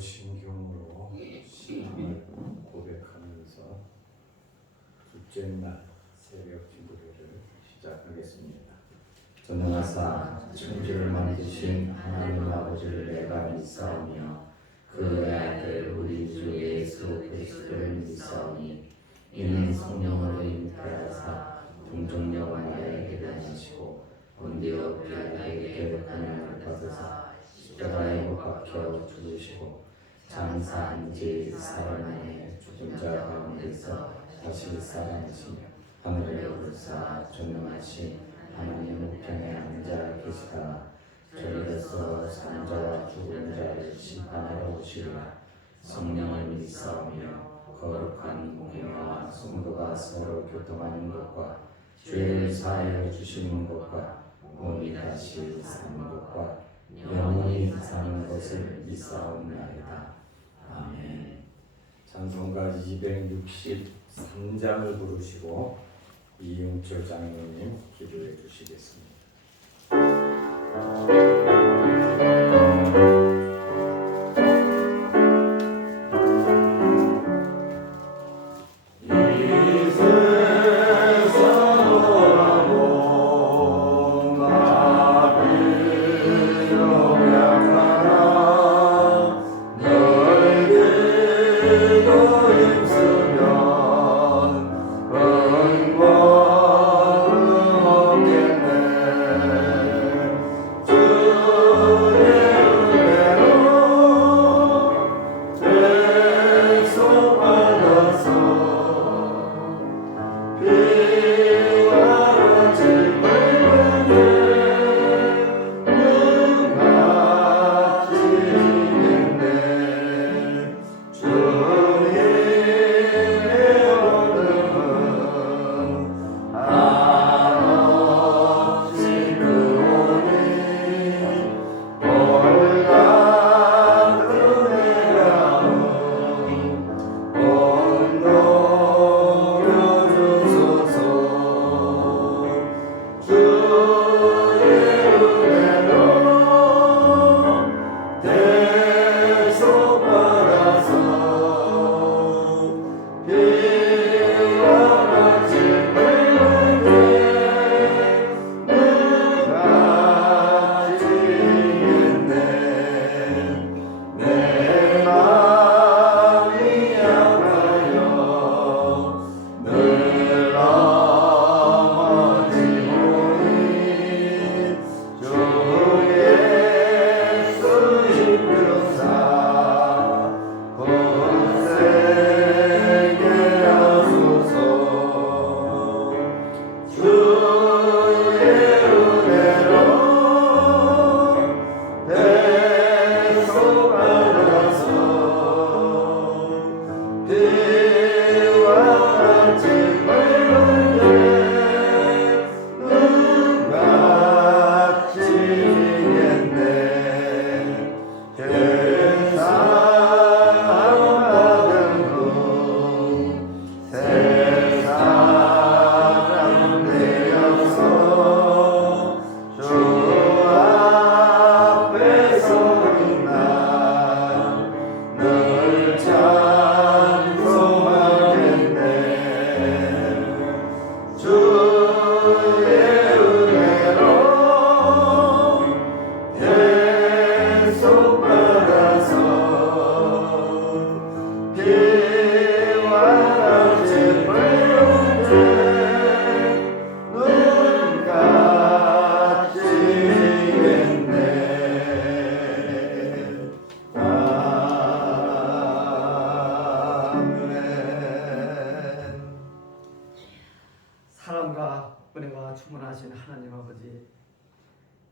신경으로 신앙을 고백하면서 둘째 날 새벽 기도회를 시작하겠습니다. 전능하사 천지를 만드신 하나님 아버지를 내가 믿사오며 그의 아들 우리 주 예수 그리스도를 믿사오니 이는 성령으로 잉태하사 동정녀 마리아에게 태어나시고 본디오 빌라도에게 고난을 받으사 십자가에 못 박혀 죽으시고 장사한 지 사흘 만에 죽은 자 가운데서 다시 살아나시며 하늘에 오르사 전능하신 하나님 우편에 앉아 계시다. 저리로서 사는 자와 죽은 자를 심판하러 오시리라. 성령을 믿사오며 거룩한 공회와 성도가 서로 교통하는 것과 죄를 사하여 주시는 것과 몸이 다시 사는 것과 영원히 사는 것을 믿사옵나이다. 아멘. 찬송가 263장을 부르시고 이용철 장로님 기도해 주시겠습니다. 사랑과 은혜가 충만하신 하나님 아버지,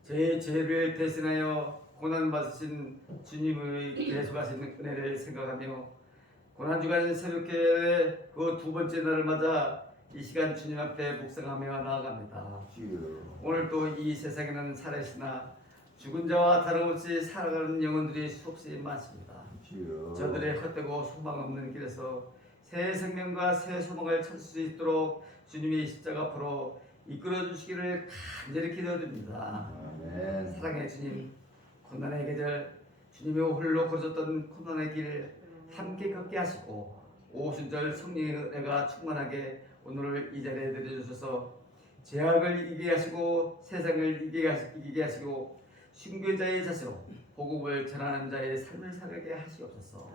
저의 죄를 대신하여 고난받으신 주님의 계속하신 은혜를 생각하며 고난주간 새벽기도회 그 두 번째 날을 맞아 이 시간 주님 앞에 묵상하며 나아갑니다. 오늘 또 이 세상에는 살아있으나 죽은 자와 다름없이 살아가는 영혼들이 수없이 많습니다. 저들의 헛되고 소망 없는 길에서 새 생명과 새 소망을 찾을 수 있도록 주님의 십자가 앞으로 이끌어 주시기를 간절히 기도드립니다. 사랑의 주님, 고난의 계절 주님이 홀로 걸었던 고난의 길 함께 걷게 하시고 오순절 성령의 은혜가 충만하게 오늘을 이 자리에 들여주셔서 죄악을 이기게 하시고 세상을 이기게 하시고 순교자의 자세로 복음을 전하는 자의 삶을 살게 하시옵소서.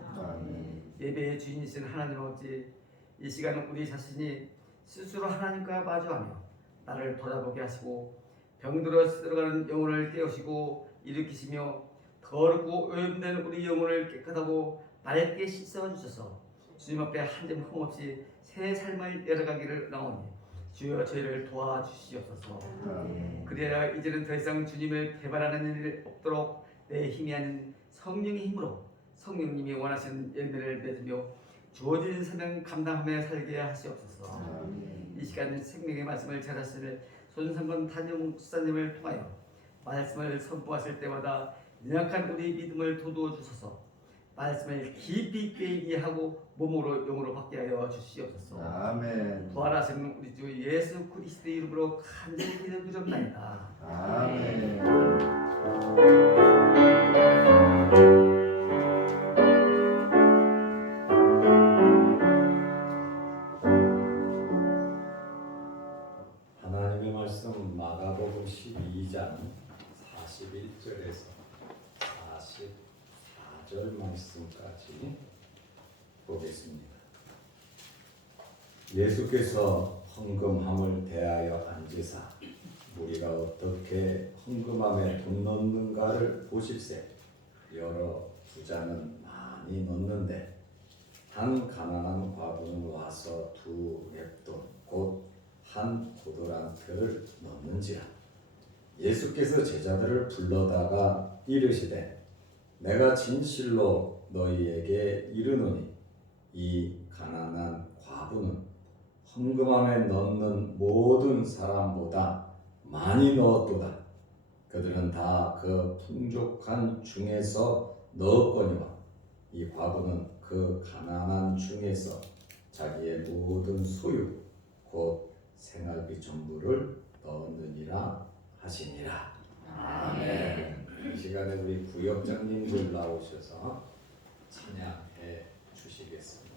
예배의 주인이신 하나님 아버지, 이 시간 우리 자신이 스스로 하나님과 마주하며 나를 돌아보게 하시고 병들어 쓰러가는 영혼을 깨우시고 일으키시며 더럽고 오염된 우리 영혼을 깨끗하고 맑게 씻어주셔서 주님 앞에 한 점 흠없이 새 삶을 열어가기를 나오니 주여 저희를 도와주시옵소서. 그래야 이제는 더 이상 주님을 배반하는 일 없도록 내 힘이 아닌 성령의 힘으로 성령님이 원하시는 열매를 맺으며 주어진 사명 감당하며 살게 하시옵소서. 이 시간 생명의 말씀을 전하실 손상건 단용 목사님을 통하여 말씀을 선포하실 때마다 연약한 우리 믿음을 돋워 주셔서 말씀을 깊이 있게 이해하고 몸으로 영으로 받게 하여 주시옵소서. 아멘. 부활하신 우리 주 예수 그리스도의 이름으로 간절히 기도드립니다. 아멘. 하나님의 말씀 마가복음 12장 41절에서 44절 말씀까지 보겠습니다. 예수께서 헌금함을 대하여 앉으사 무리가 어떻게 헌금함에 돈 넣는가를 보실세. 여러 부자는 많이 넣는데 한 가난한 과부는 와서 2렙돈 곧 한 고도란트를 넣는지라. 예수께서 제자들을 불러다가 이르시되 내가 진실로 너희에게 이르노니 이 가난한 과부는 헌금함에 넣는 모든 사람보다 많이 넣었도다. 그들은 다 그 풍족한 중에서 넣었거니와 이 과부는 그 가난한 중에서 자기의 모든 소유 곧 생활비 전부를 넣었느니라 하시니라. 아멘. 이 시간에 우리 구역장님들 나오셔서 찬양해 주시겠습니다.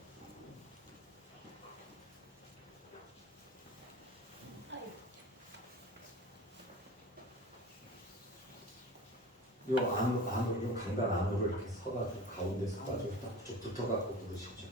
요 안으로 좀 강단 안으로 이렇게 서가지고 가운데서 가지고 딱 쭉 붙어갖고 부르시죠.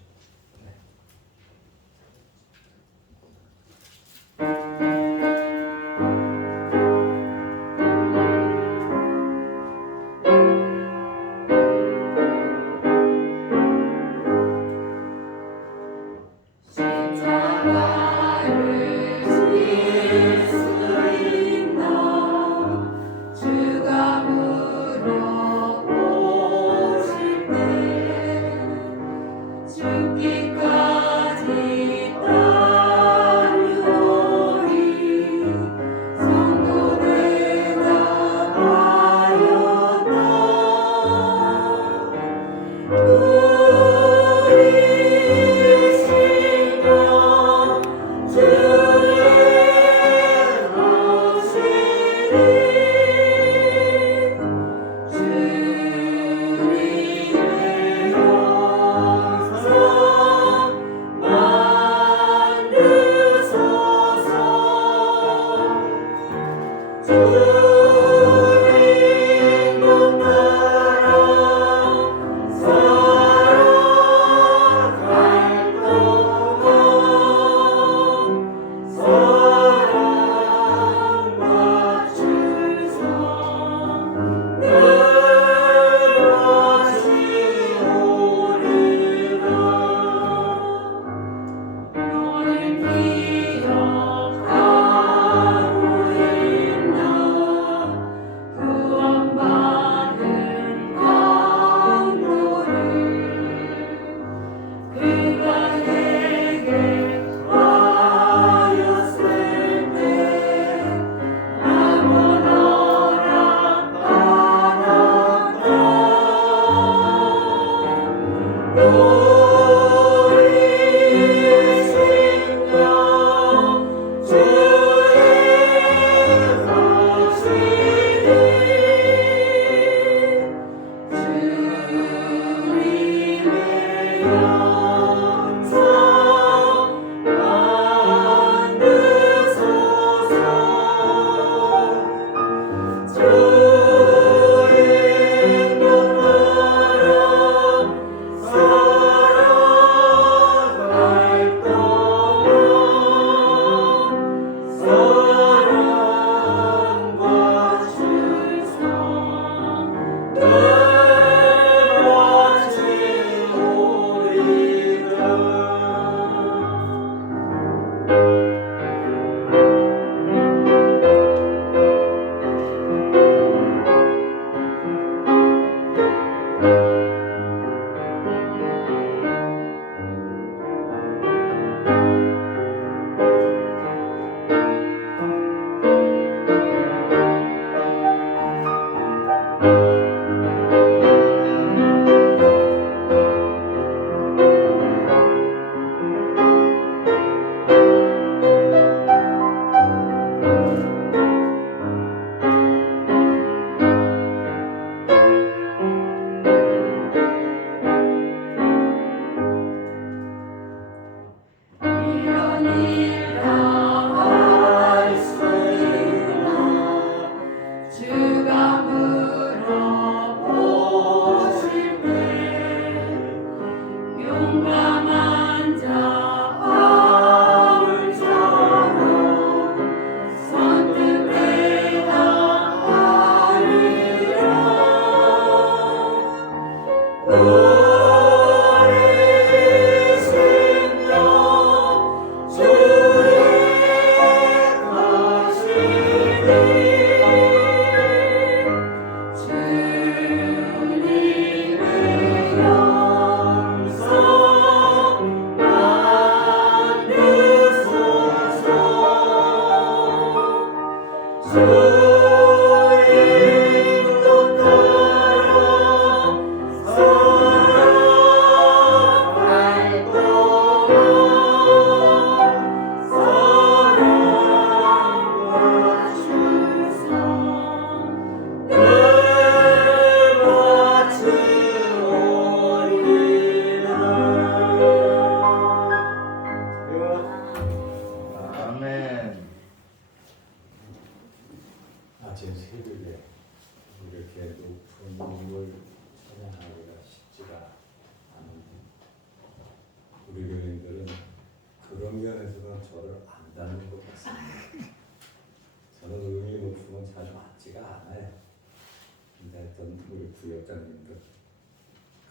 사역자님들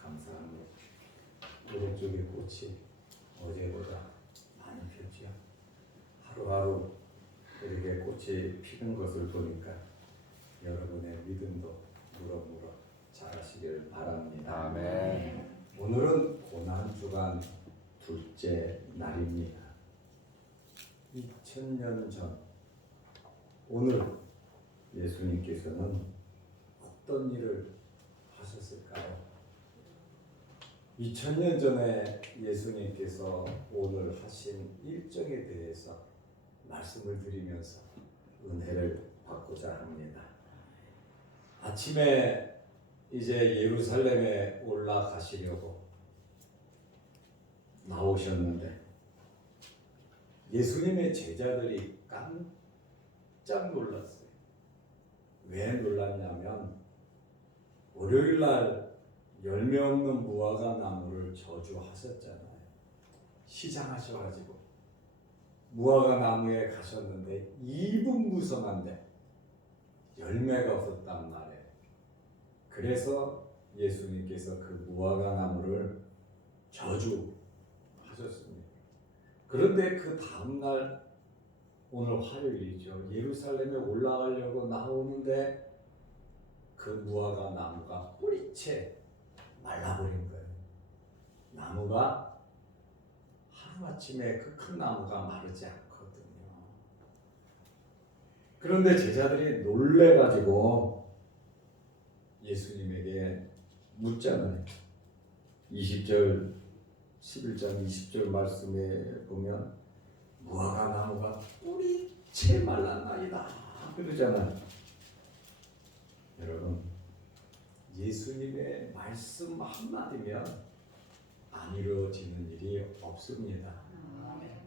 감사합니다. 오른쪽의 꽃이 어제보다 많이 폈지요. 하루하루 이렇게 꽃이 피는 것을 보니까 여러분의 믿음도 무럭무럭 자라시길 바랍니다. 아멘. 오늘은 고난주간 둘째 날입니다. 2000년 전 오늘 예수님께서는 어떤 일을 하셨을까요? 2000년 전에 예수님께서 오늘 하신 일정에 대해서 말씀을 드리면서 은혜를 받고자 합니다. 아침에 이제 예루살렘에 올라가시려고 나오셨는데 예수님의 제자들이 깜짝 놀랐어요. 왜 놀랐냐면 월요일날 열매 없는 무화과 나무를 저주하셨잖아요. 시장하셔가지고 무화과 나무에 가셨는데 2분 무성한데 열매가 없었단 말이에요. 그래서 예수님께서 그 무화과 나무를 저주하셨습니다. 그런데 그 다음날 오늘 화요일이죠. 예루살렘에 올라가려고 나오는데 그 무화과 나무가 뿌리채 말라버린 거예요. 나무가 하루아침에 그 큰 나무가 마르지 않거든요. 그런데 제자들이 놀래가지고 예수님에게 묻잖아요. 20절 11장 20절 말씀에 보면 무화과 나무가 뿌리채 말랐나이다 그러잖아요. 여러분 예수님의 말씀 한마디면 안 이루어지는 일이 없습니다.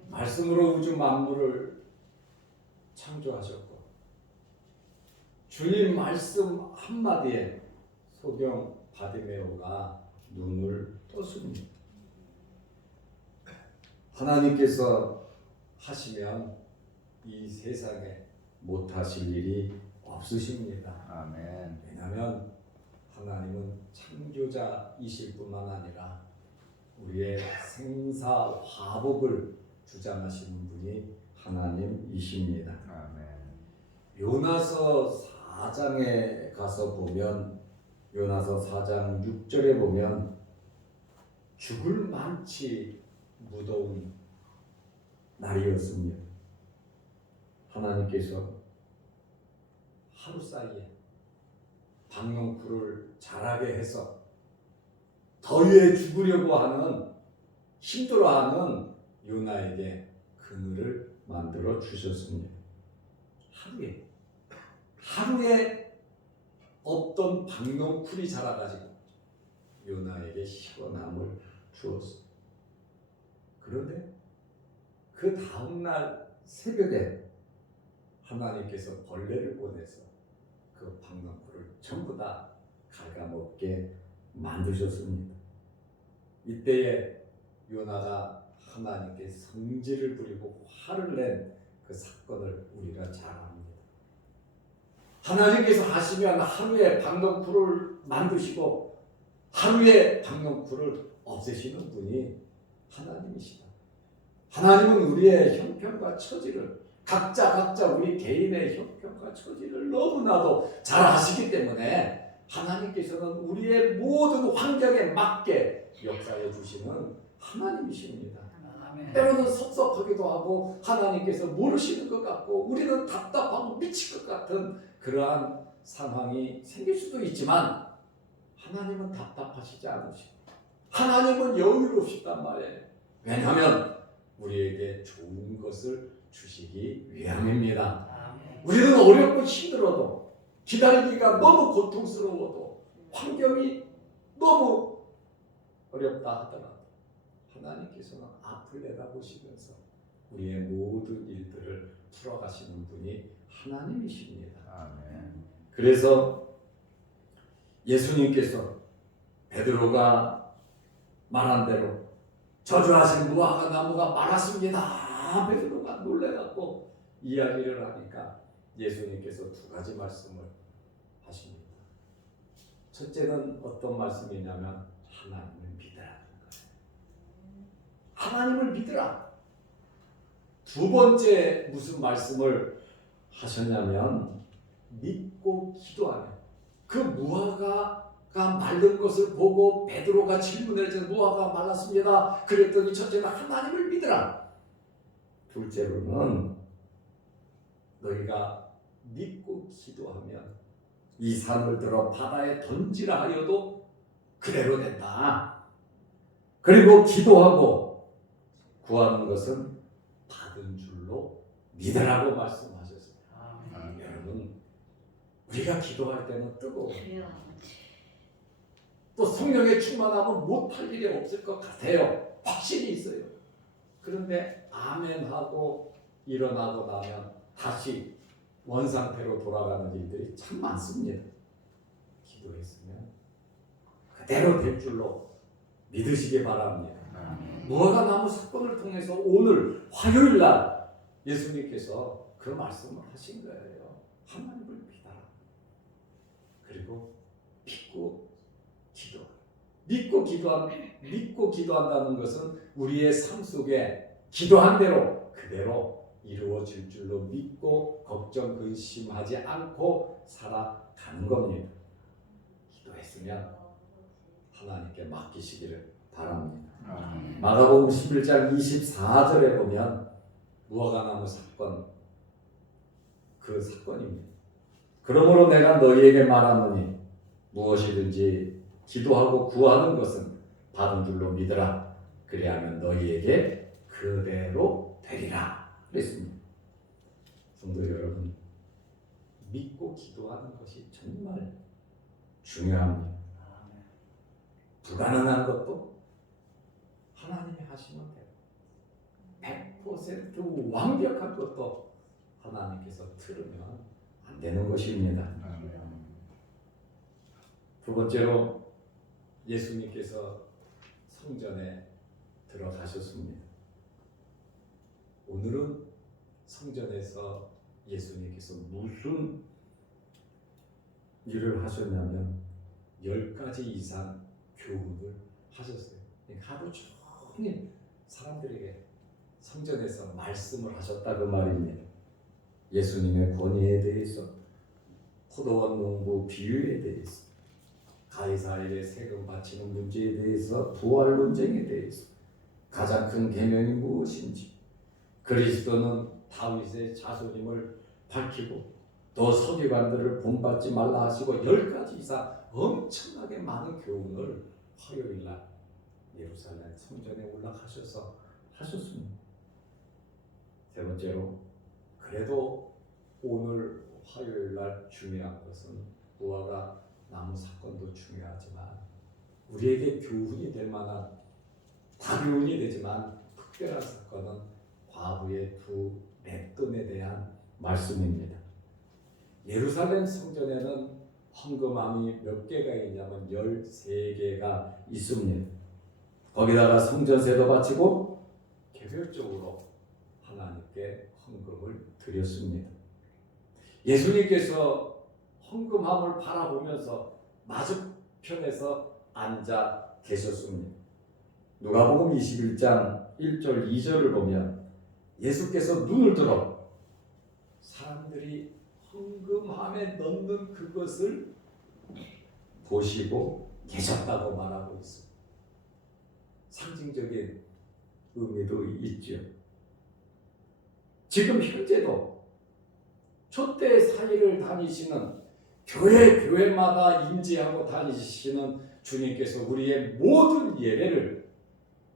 말씀으로 우주 만물을 창조하셨고 주님 말씀 한마디에 소경 바디메오가 눈을 떴습니다. 하나님께서 하시면 이 세상에 못하실 일이 없으십니다. 아멘. 왜냐하면 하나님은 창조자이실 뿐만 아니라 우리의 생사 화복을 주장하시는 분이 하나님이십니다. 아멘. 요나서 4장에 가서 보면 요나서 4장 6절에 보면 죽을 만치 무더운 날이었습니다. 하나님께서 하루 사이에 박농쿨을 자라게 해서 더위에 죽으려고 하는 힘들어하는 요나에게 그늘을 만들어 주셨습니다. 하루에 없던 박농쿨이 자라가지고 요나에게 시원함을 주었어요. 그런데 그 다음날 새벽에 하나님께서 벌레를 보내서 그 박농쿨을 전부 다 갉아먹게 만드셨습니다. 이때에 요나가 하나님께 성질을 부리고 화를 낸 그 사건을 우리가 잘 압니다. 하나님께서 하시면 하루에 박농쿨을 만드시고 하루에 박농쿨을 없애시는 분이 하나님이시다. 하나님은 우리의 형편과 처지를 각자 우리 개인의 형편과 처지를 너무나도 잘 아시기 때문에 하나님께서는 우리의 모든 환경에 맞게 역사해 주시는 하나님이십니다. 때로는 섭섭하기도 하고 하나님께서 모르시는 것 같고 우리는 답답하고 미칠 것 같은 그러한 상황이 생길 수도 있지만 하나님은 답답하시지 않으시고 하나님은 여유로우시단 말이에요. 왜냐하면 우리에게 좋은 것을 주시기 위함입니다. 우리는 어렵고 힘들어도 기다리기가 너무 고통스러워도 환경이 너무 어렵다 하더라도 하나님께서는 앞을 내다보시면서 우리의 모든 일들을 풀어가시는 분이 하나님이십니다. 아멘. 그래서 예수님께서 베드로가 말한 대로 저주하신 무화과 나무가 말았습니다. 베드로가 놀래갖고 이야기를 하니까 예수님께서 두 가지 말씀을 하십니다. 첫째는 어떤 말씀이냐면 하나님을 믿으라는 거예요. 하나님을 믿으라. 두 번째 무슨 말씀을 하셨냐면 믿고 기도하며 그 무화과가 마른 것을 보고 베드로가 질문했죠. 무화과가 말랐습니다. 그랬더니 첫째는 하나님을 믿으라. 둘째로는 너희가 믿고 기도하면 이 산을 들어 바다에 던지라 하여도 그대로 된다. 그리고 기도하고 구하는 것은 받은 줄로 믿으라고 말씀하셨습니다. 여러분, 우리가 기도할 때는 뜨거워. 또 성령의 충만하면 못할 일이 없을 것 같아요. 확신이 있어요. 그런데 아멘하고 일어나고 나면 다시 원상태로 돌아가는 일들이 참 많습니다. 기도했으면 그대로 될 줄로 믿으시기 바랍니다. 무화과 나무 사건을 통해서 오늘 화요일 날 예수님께서 그 말씀을 하신 거예요. 하나님을 믿어라. 그리고 믿고 기도하라. 믿고 기도한다는 것은 우리의 삶 속에 기도한 대로 그대로 이루어질 줄로 믿고 걱정 근심하지 않고 살아가는 겁니다. 기도했으면 하나님께 맡기시기를 바랍니다. 마가복음 11장 24절에 보면 무화과나무 사건, 그 사건입니다. 그러므로 내가 너희에게 말하노니 무엇이든지 기도하고 구하는 것은 받은 줄로 믿으라. 그리하면 너희에게 그대로 되리라. 그랬습니다. 성도 여러분, 믿고 기도하는 것이 정말 중요합니다. 불가능한 것도 하나님이 하시면 돼요. 100% 완벽한 것도 하나님께서 틀으면 안 되는 것입니다. 두 번째로 예수님께서 성전에 들어가셨습니다. 오늘은 성전에서 예수님께서 무슨 일을 하셨냐면 10가지 이상 교훈을 하셨어요. 하루 종일 사람들에게 성전에서 말씀을 하셨다 그 말입니다. 예수님의 권위에 대해서, 포도원 농부 비유에 대해서, 가이사에게 세금 바치는 문제에 대해서, 부활 논쟁에 대해서, 가장 큰 계명이 무엇인지, 그리스도는 다윗의 자손임을 밝히고 또 서기관들을 본받지 말라 하시고 10가지 이상 엄청나게 많은 교훈을 화요일날 예루살렘 성전에 올라가셔서 하셨습니다. 세 번째로, 그래도 오늘 화요일날 중요한 것은 무화과 나무 사건도 중요하지만 우리에게 교훈이 될 만한, 다교훈이 되지만 특별한 사건은 과부의 두 맷돈에 대한 말씀입니다. 예루살렘 성전에는 헌금함이 몇 개가 있냐면 13개가 있습니다. 거기다가 성전세도 바치고 개별적으로 하나님께 헌금을 드렸습니다. 예수님께서 헌금함을 바라보면서 맞은편에서 앉아 계셨습니다. 누가복음 21장 1절 2절을 보면 예수께서 눈을 들어 사람들이 헌금함에 넣는 그것을 보시고 계셨다고 말하고 있습니다. 상징적인 의미도 있죠. 지금 현재도 촛대 사이를 다니시는 교회마다 임재하고 다니시는 주님께서 우리의 모든 예배를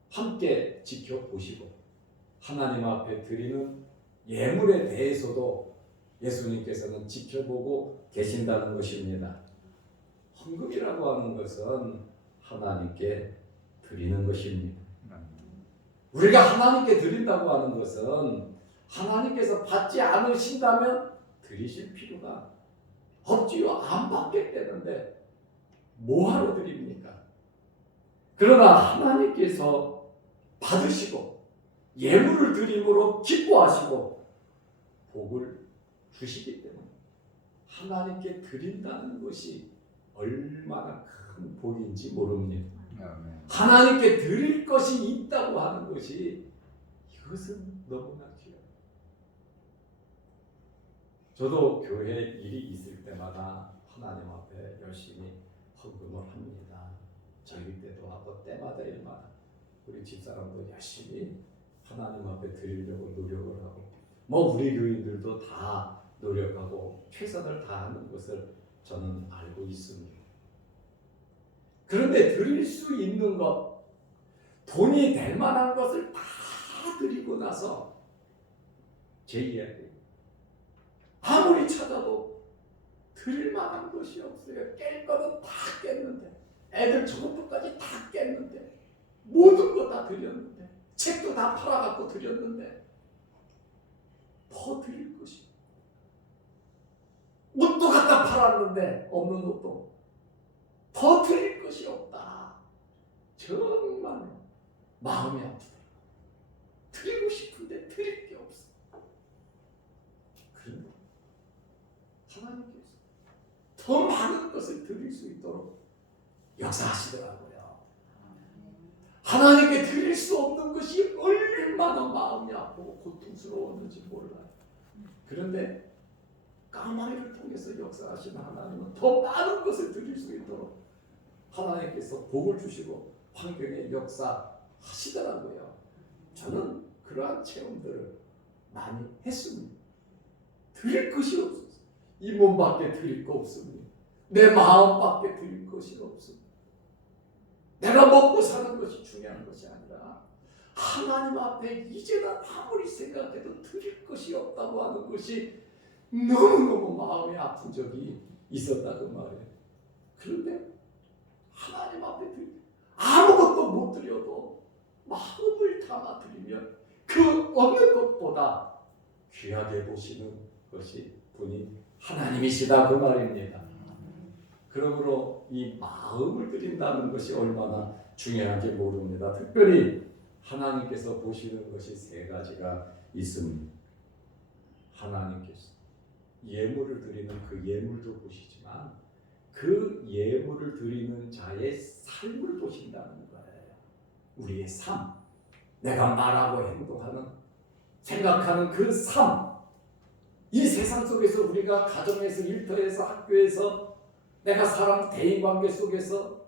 함께 지켜보시고 하나님 앞에 드리는 예물에 대해서도 예수님께서는 지켜보고 계신다는 것입니다. 헌금이라고 하는 것은 하나님께 드리는 것입니다. 우리가 하나님께 드린다고 하는 것은 하나님께서 받지 않으신다면 드리실 필요가 없지요. 안 받겠다는데 뭐하러 드립니까? 그러나 하나님께서 받으시고 예물을 드림으로 기뻐하시고 복을 주시기 때문에 하나님께 드린다는 것이 얼마나 큰 복인지 모릅니다. 아멘. 하나님께 드릴 것이 있다고 하는 것이 이것은 너무나 귀해요. 저도 교회 일이 있을 때마다 하나님 앞에 열심히 헌금을 합니다. 저희 때도 하고 때마다 일마다 우리 집사람도 열심히 하나님 앞에 드리려고 노력을 하고 뭐 우리 교인들도 다 노력하고 최선을 다하는 것을 저는 알고 있습니다. 그런데 드릴 수 있는 것, 돈이 될 만한 것을 다 드리고 나서 제 이야기 아무리 찾아도 드릴 만한 것이 없어요. 깰 거는 다 깼는데 애들 저것도까지 다 깼는데 모든 거 다 드렸는데 책도 다 팔아갖고 드렸는데 더 드릴 것이 옷도 갖다 팔았는데 없는 옷도 더 드릴 것이 없다. 정말 마음이 아프다. 드리고 싶은데 드릴 게 없어. 그런데 하나님께서 더 많은 것을 드릴 수 있도록 역사하시더라고요. 하나님께 드릴 수 없는 것이 얼마나 마음이 아프고 고통스러웠는지 몰라요. 그런데 까마귀를 통해서 역사하시는 하나님은 더 많은 것을 드릴 수 있도록 하나님께서 복을 주시고 환경에 역사하시더라고요. 저는 그러한 체험들을 많이 했습니다. 드릴 것이 없어서 이 몸밖에 드릴 거 없습니다. 내 마음밖에 드릴 것이 없습니다. 내가 먹고 사는 것이 중요한 것이 아니라 하나님 앞에 이제는 아무리 생각해도 드릴 것이 없다고 하는 것이 너무너무 마음이 아픈 적이 있었다 그 말이에요. 그런데 하나님 앞에 아무것도 못 드려도 마음을 담아 드리면 그 어느 것보다 귀하게 보시는 것이 분이 하나님이시다 그 말입니다. 그러므로 이 마음을 드린다는 것이 얼마나 중요한지 모릅니다. 특별히 하나님께서 보시는 것이 세 가지가 있습니다. 하나님께서 예물을 드리는 그 예물도 보시지만 그 예물을 드리는 자의 삶을 보신다는 거예요. 우리의 삶, 내가 말하고 행동하는, 생각하는 그 삶, 이 세상 속에서 우리가 가정에서, 일터에서, 학교에서, 내가 사람 대인관계 속에서,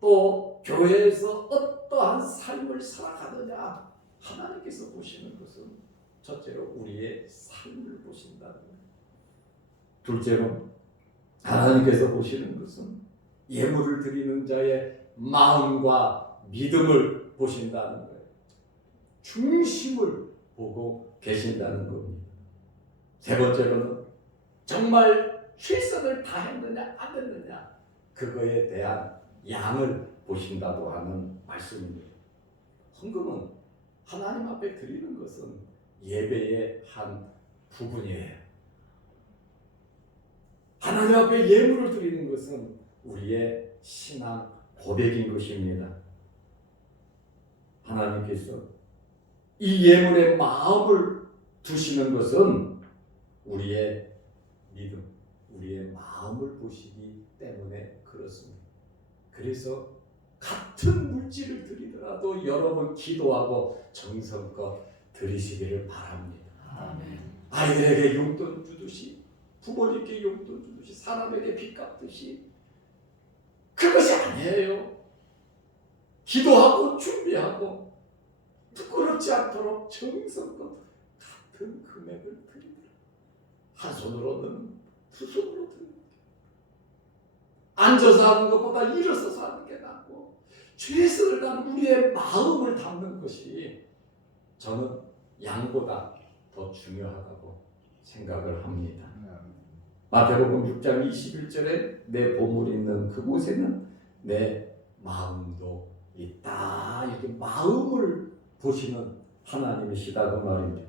또 교회에서 어떠한 삶을 살아가느냐, 하나님께서 보시는 것은 첫째로 우리의 삶을 보신다는 거예요. 둘째로 하나님께서 보시는 것은 예물을 드리는 자의 마음과 믿음을 보신다는 거예요. 중심을 보고 계신다는 겁니다. 세 번째로는 정말 최선을 다했느냐 안 했느냐 그거에 대한 양을 보신다고 하는 말씀입니다. 헌금은 하나님 앞에 드리는 것은 예배의 한 부분이에요. 하나님 앞에 예물을 드리는 것은 우리의 신앙 고백인 것입니다. 하나님께서 이 예물의 마음을 두시는 것은 우리의 믿음, 우리의 마음을 보시기 때문에 그렇습니다. 그래서 같은 물질을 드리더라도 여러분 기도하고 정성껏 드리시기를 바랍니다. 아멘. 아이들에게 용돈 주듯이, 부모님께 용돈 주듯이, 사람에게 빚 갚듯이 그것이 아니에요. 기도하고 준비하고 부끄럽지 않도록 정성껏 같은 금액을 드리더라. 한 손으로는 두 손으로 드립니다. 앉아서 하는 것보다 일어서서 하는 게 낫고 최선을 다한 우리의 마음을 담는 것이 저는 양보다 더 중요하다고 생각을 합니다. 마태복음 6장 21절에 내 보물이 있는 그곳에는 내 마음도 있다. 이렇게 마음을 보시는 하나님이시다 그 말입니다.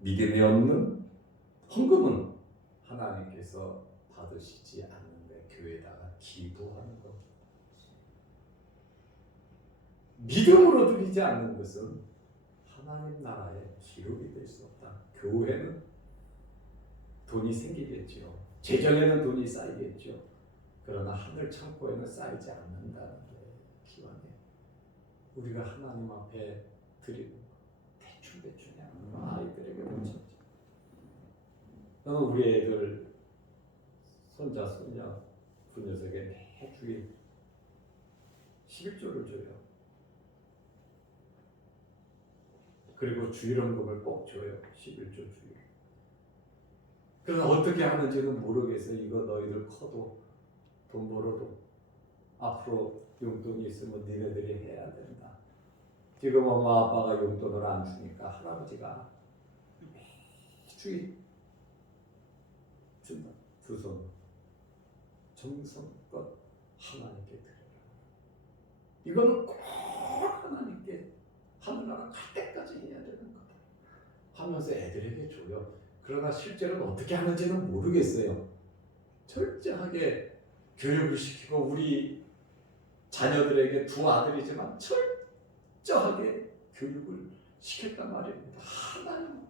믿음이 없는 헌금은 하나님께서 받으시지 않는데 교회에다가 기부하는 것. 믿음으로 드리지 않는 것은 하나님 나라의 기록이 될 수 없다. 교회는 돈이 생기겠죠. 재정에는 돈이 쌓이겠죠. 그러나 하늘 창고에는 쌓이지 않는다는 게 기원이에요. 우리가 하나님 앞에 드리고 대충 하는 거 아이들에게 던졌죠. 저는 우리 애들 손자 손녀 그 녀석에 매주일 11조를 줘요. 그리고 주일원금을 꼭 줘요. 11조 주일. 그러나 어떻게 하는지는 모르겠어요. 이거 너희들 커도 돈 벌어도 앞으로 용돈이 있으면 니네들이 해야 된다. 지금 엄마 아빠가 용돈을 안 주니까 할아버지가 매주일 준다. 두 손 정성껏 하나님께 드려라. 이거는 꼭 하나님께 하늘나라 갈 때까지 해야 되는 거다 하면서 애들에게 줘요. 그러나 실제로는 어떻게 하는지는 모르겠어요. 철저하게 교육을 시키고 우리 자녀들에게 두 아들이지만 철저하게 교육을 시켰단 말입니다. 하나님,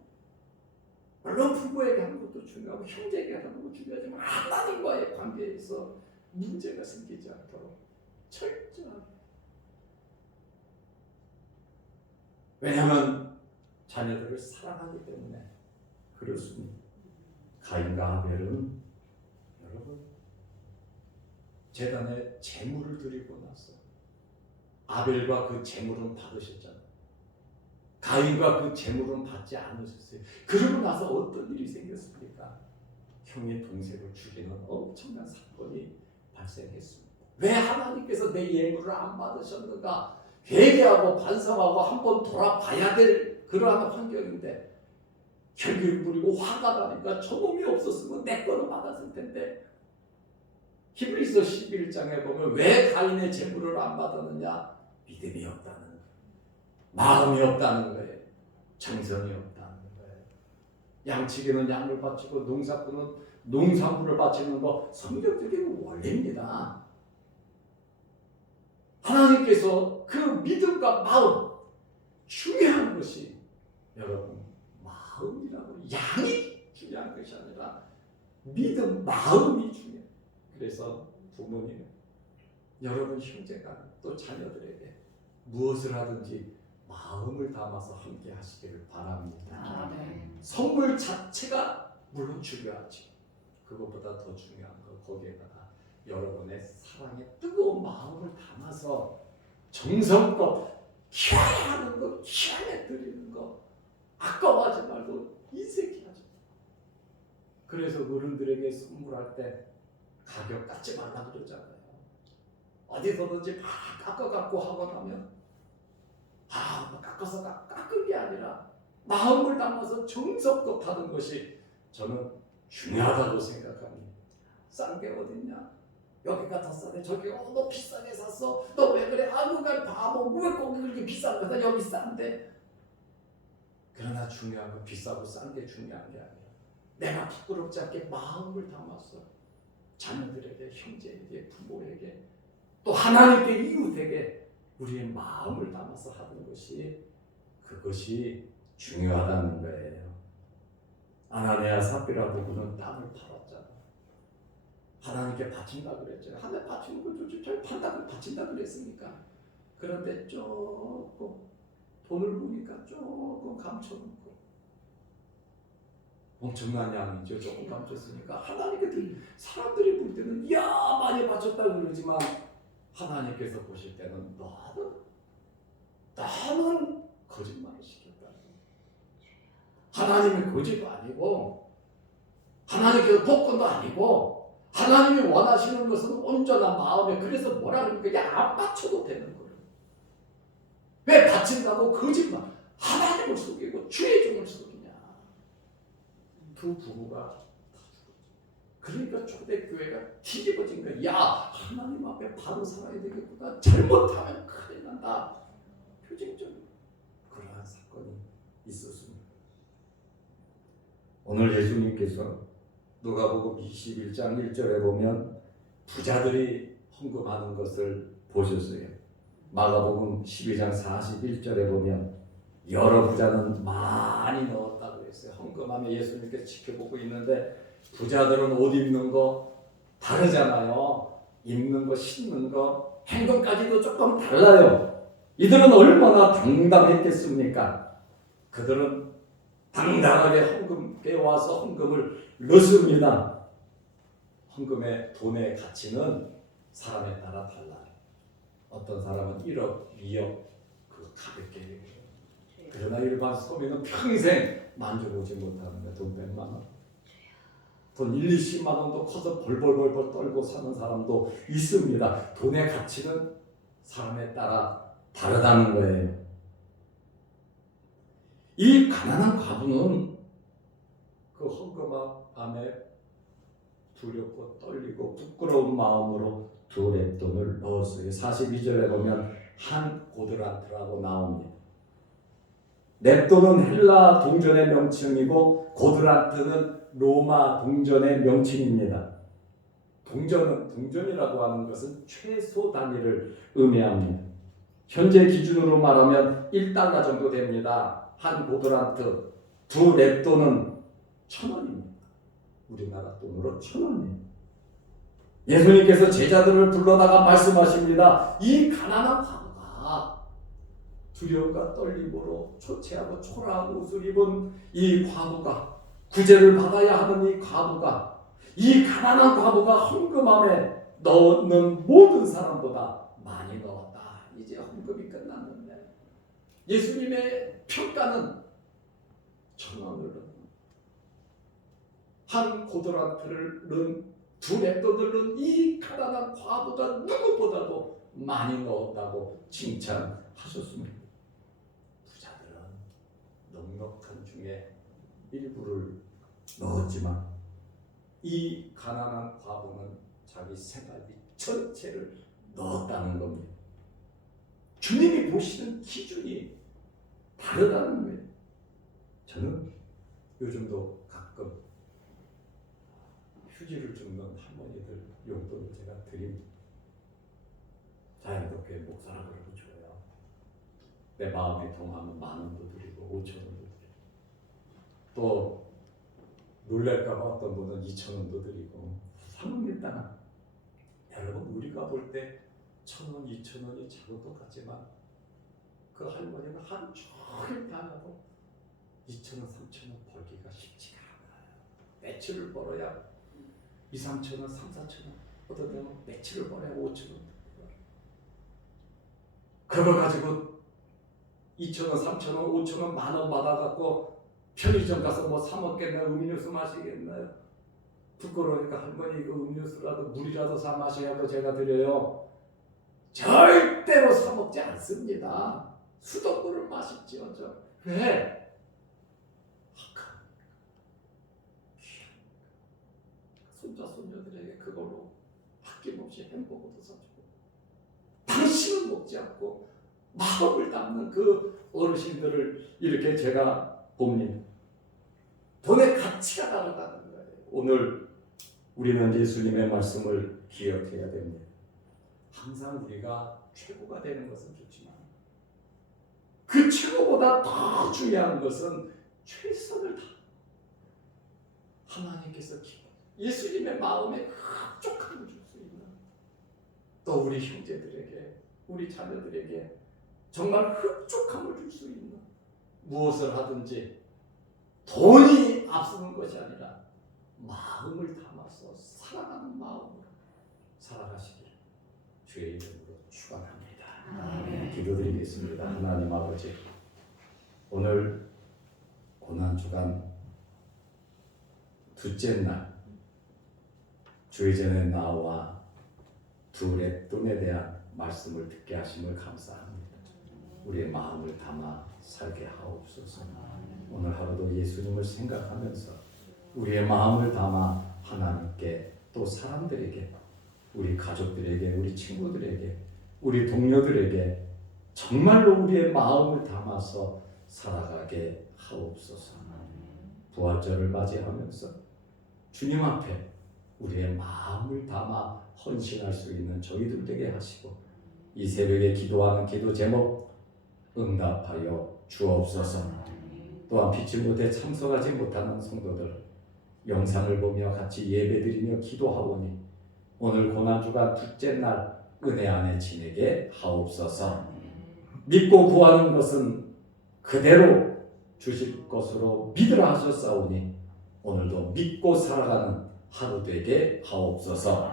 물론 부부에게 하는 것도 중요하고 형제에게 하는 것도 중요하지만 하나님과의 관계에서 문제가 생기지 않도록 철저하게. 왜냐하면 자녀들을 사랑하기 때문에 그렇습니다. 가인과 아벨은 여러분 제단에 제물을 드리고 나서 아벨과 그 제물은 받으셨잖아요. 가인과 그 제물은 받지 않으셨어요. 그러고 나서 어떤 일이 생겼습니까? 형의 동생을 죽이는 엄청난 사건이 발생했습니다. 왜 하나님께서 내 예물을 안 받으셨는가? 회개하고 반성하고 한번 돌아봐야 될 그러한 환경인데 혈기를 부리고 화가 나니까 저놈이 없었으면 내 거는 받았을 텐데. 히브리서 11장에 보면 왜 가인의 제물을 안 받았느냐? 믿음이 없다는 거예요. 마음이 없다는 거예요. 정성이 없다는 거예요. 양치기는 양을 바치고 농사꾼은 농산물을 바치는 거 성경적인 원리입니다. 하나님께서 그 믿음과 마음, 중요한 것이 여러분 마음이라고, 양이 중요한 것이 아니라 믿음, 마음이 중요해요. 그래서 부모님, 여러분 형제가 또 자녀들에게 무엇을 하든지 마음을 담아서 함께 하시기를 바랍니다. 선물 자체가 물론 중요하죠. 그것보다 더 중요한 거 거기에다가 여러분의 사랑의 뜨거운 마음을 담아서 정성껏 희한해 하는 거, 희한해 드리는 거 아까워하지 말고 인색해하죠. 그래서 어른들에게 선물할 때 가격 깎지 말라 그러잖아요. 어디서든지 막 깎아갖고 하고 나면 깎아서 깎은 게 아니라 마음을 담아서 정성껏 하는 것이 저는 중요하다고 생각합니다. 싼 게 어딨냐? 여기가 더 싸네. 저기가 너 비싸게 샀어. 너 왜 그래? 누가 바보. 왜 거기 그렇게 비싼 거다? 여기 싼데. 그러나 중요한 건 비싸고 싼 게 중요한 게 아니라 내가 부끄럽지 않게 마음을 담아서 자녀들에게, 형제에게, 부모에게, 또 하나님께, 이웃에게 우리의 마음을 담아서 하는 것이, 그것이 중요하다는 거예요. 아나니아 삽비라 부부는 땅을 팔았잖아. 하나님께 바친다 그랬죠. 하나님 바치는 거 좋지. 저 판다고 바친다 그랬으니까. 그런데 조금 돈을 보니까 조금 감춰놓고, 엄청난 양이죠. 조금 감췄으니까 하나님께 사람들이 볼 때는 이야 많이 바쳤다고 그러지만 하나님께서 보실 때는 너는 거짓말을 시켰다. 하나님의 거짓도 아니고 하나님께서 복권도 아니고 하나님이 원하시는 것은 온전한 마음에, 그래서 뭐라 그러니까 그냥 안 바쳐도 되는 거예요. 왜 바친다고 거짓말, 하나님을 속이고 주의 종을 속이냐. 두 부부가 다 죽었죠. 그러니까 초대교회가 뒤집어진 거야. 야, 하나님 앞에 바로 살아야 되겠구나. 잘못하면 큰일 난다. 표징적인 그러한 사건이 있었습니다. 오늘 예수님께서 누가복음 21장 1절에 보면 부자들이 헌금하는 것을 보셨어요. 마가복음 12장 41절에 보면 여러 부자는 많이 넣었다고 했어요. 헌금하면 예수님께서 지켜보고 있는데 부자들은 옷 입는 거 다르잖아요. 입는 거, 신는 거, 행동까지도 조금 달라요. 이들은 얼마나 당당했겠습니까? 그들은 당당하게 헌금께 와서 헌금을 넣습니다. 헌금의 돈의 가치는 사람에 따라 달라요. 어떤 사람은 1억, 2억 그 가볍게 그러나 일반 서민은 평생 만져보지 못하는 거야. 돈 100만 원. 돈 1, 20만 원도 커서 벌벌벌벌 떨고 사는 사람도 있습니다. 돈의 가치는 사람에 따라 다르다는 거예요. 이 가난한 과부는 그 헌금함에 두렵고 떨리고 부끄러운 마음으로 2렙돈을 넣었어요. 42절에 보면 한 고드란트라고 나옵니다. 렙돈은 헬라 동전의 명칭이고 고드란트는 로마 동전의 명칭입니다. 동전이라고 하는 것은 최소 단위를 의미합니다. 현재 기준으로 말하면 1달러 정도 됩니다. 한 고드란트, 2렙돈은 1,000원입니다. 우리나라 돈으로 1,000원이에요. 예수님께서 제자들을 불러다가 말씀하십니다. 이 가난한 과부가 두려움과 떨림으로 초췌하고 초라한 옷을 입은 이 과부가 구제를 받아야 하는 이 과부가 이 가난한 과부가 헌금함에 넣는 모든 사람보다 많이 넣었다. 이제 헌금이 끝났는데 예수님의 평가는 1,000원을 넣는 한 고드란트를 넣은 2렙돈을 넣은 이 가난한 과부가 누구보다도 많이 넣었다고 칭찬하셨습니다. 부자들은 넉넉한 중에 일부를 넣었지만 이 가난한 과부는 자기 생활비 전체를 넣었다는 겁니다. 주님이 보시는 기준이 다르다는 거예요. 저는 요즘도 가끔 휴지를 줍는 할머니들 용돈을 제가 드립니다. 자연스럽게 목사라 그러고 줘요. 내 마음이 통하면 10,000원도 드리고 5,000원도 드리고 또 놀랄까봐 어떤 분은 2,000원도 드리고 상합니다. 여러분 우리가 볼 때 1,000원, 2,000원이 작은 것 같지만 그 할머니는 하루 종일 다녀도 2,000원, 3,000원 벌기가 쉽지가 않아요. 며칠을 벌어야 2, 3,000원, 3, 4,000원 어떤 때는 며칠을 벌어야 5,000원 그걸 가지고 2,000원, 3,000원, 5,000원, 10,000원 받아갖고 편의점 가서 뭐 사 먹겠나요? 음료수 마시겠나요? 부끄러우니까 할머니 그 음료수라도 물이라도 사 마시라고 제가 드려요. 절대로 사 먹지 않습니다. 수돗물을 마십지어죠. 왜? 손자 손녀들에게 그걸로 아낌없이 햄버거도 사주고 당신은 먹지 않고 마음을 담는 그 어르신들을 이렇게 제가 봅니다. 돈의 가치가 다르다는 거예요. 오늘 우리는 예수님의 말씀을 기억해야 됩니다. 항상 우리가 최고가 되는 것은 좋지만 그 최고보다 더 중요한 것은 최선을 다 하나님께서 예수님의 마음에 흡족함을 줄 수 있는 또 우리 형제들에게 우리 자녀들에게 정말 흡족함을 줄 수 있는 무엇을 하든지 돈이 앞서는 것이 아니라 마음을 담아서 사랑하는 마음으로 살아가시길 주의 이름으로 축원합니다. 기도드리겠습니다. 하나님 아버지, 오늘 고난주간 둘째 날 주의 전에 나와 2렙돈에 대한 말씀을 듣게 하심을 감사합니다. 우리의 마음을 담아 살게 하옵소서. 오늘 하루도 예수님을 생각하면서 우리의 마음을 담아 하나님께 또 사람들에게 우리 가족들에게 우리 친구들에게 우리 동료들에게 정말로 우리의 마음을 담아서 살아가게 하옵소서. 부활절을 맞이하면서 주님 앞에 우리의 마음을 담아 헌신할 수 있는 저희들 되게 하시고 이 새벽에 기도하는 기도 제목 응답하여 주옵소서. 또한 빛을 못해 참석하지 못하는 성도들 영상을 보며 같이 예배드리며 기도하오니 오늘 고난주가 둘째 날 은혜 안에 지내게 하옵소서. 믿고 구하는 것은 그대로 주실 것으로 믿으라 하셨사오니 오늘도 믿고 살아가는 하루 되게 하옵소서.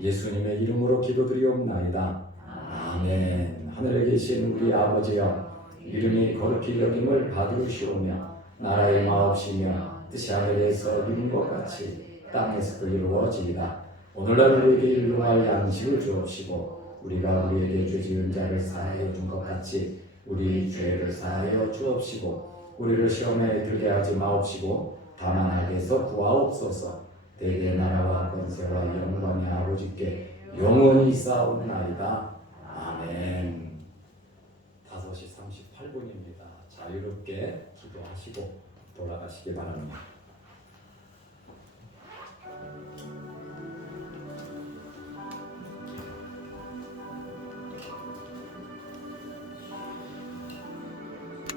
예수님의 이름으로 기도드리옵나이다. 아멘. 하늘에 계신 우리 아버지여, 이름이 거룩히 여김을 받으시오며 나라의 마옵시며 뜻이 하늘에서 이룬 것 같이 땅에서도 이루어지이다. 오늘날 우리에게 일용할 양식을 주옵시고 우리가 우리에게 죄 지은 자를 사하여 준 것 같이 우리 죄를 사하여 주옵시고 우리를 시험에 들게 하지 마옵시고 다만 악에서 구하옵소서. 대개 나라와 권세와 영광이 아버지께 영원히 있사옵나이다. 아멘. 5시 38분입니다. 자유롭게 기도하시고 돌아가시기 바랍니다.